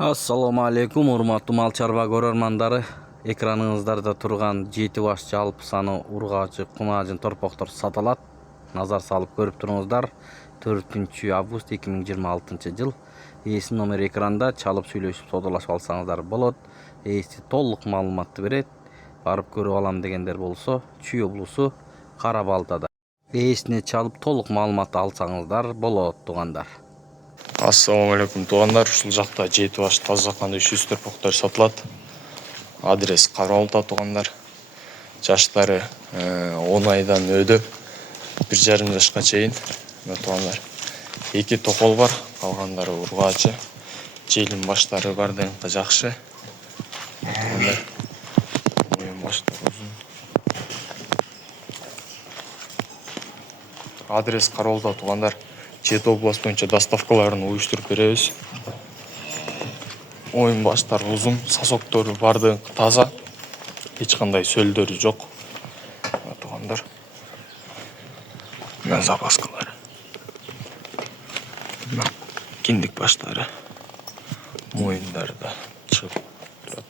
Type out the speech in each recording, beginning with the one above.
Assalamu alaikum, урматтуу мал чарба көрөрмандары. Экраныңыздарда турган 7 баш жалпы саны ургаачы, кунаажын торпоктор сатылат. Назар салып көрүп туруңуздар. 4 август 2026 жыл. Ээсинин номери экранда, чалып сүйлөшүп содалашып алсаңыздар болот. Ээси толук маалыматты берет. Барып көрүп алам дегендер болсо, Чүй облусу Карабалтада. Ээсине чалып толук маалыматты алсаңыздар болот, туугандар. Ассаламу алейкум туугандар, ушул жакта 7 баш таза каны Швицтер поктор сатылат. Адрес Карабалтада туугандар. Жаштары 10 айдан өдө 1,5 жашка чейин туугандар. 2 токол бар, калгандары ургаачы. Желим баштары бардыгы жакшы. Моюн баштары узун. Адрес Карабалтада туугандар. Чыкты облусу боюнча доставкаларын уюштуруп беребиз. Моюн баштары узун, сосоктору бардыгы таза. Эч кандай сөлдөрү жок. Туугандар. Мына запаскалары. Киндик баштары. Моюндары да чыгып турат.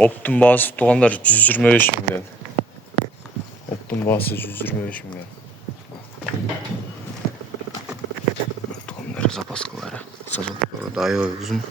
Оптун баасы туугандар 125 миллион. Оптун баасы 125 миллион. Туугандар запаскалары. Сосоктору да аябай узун.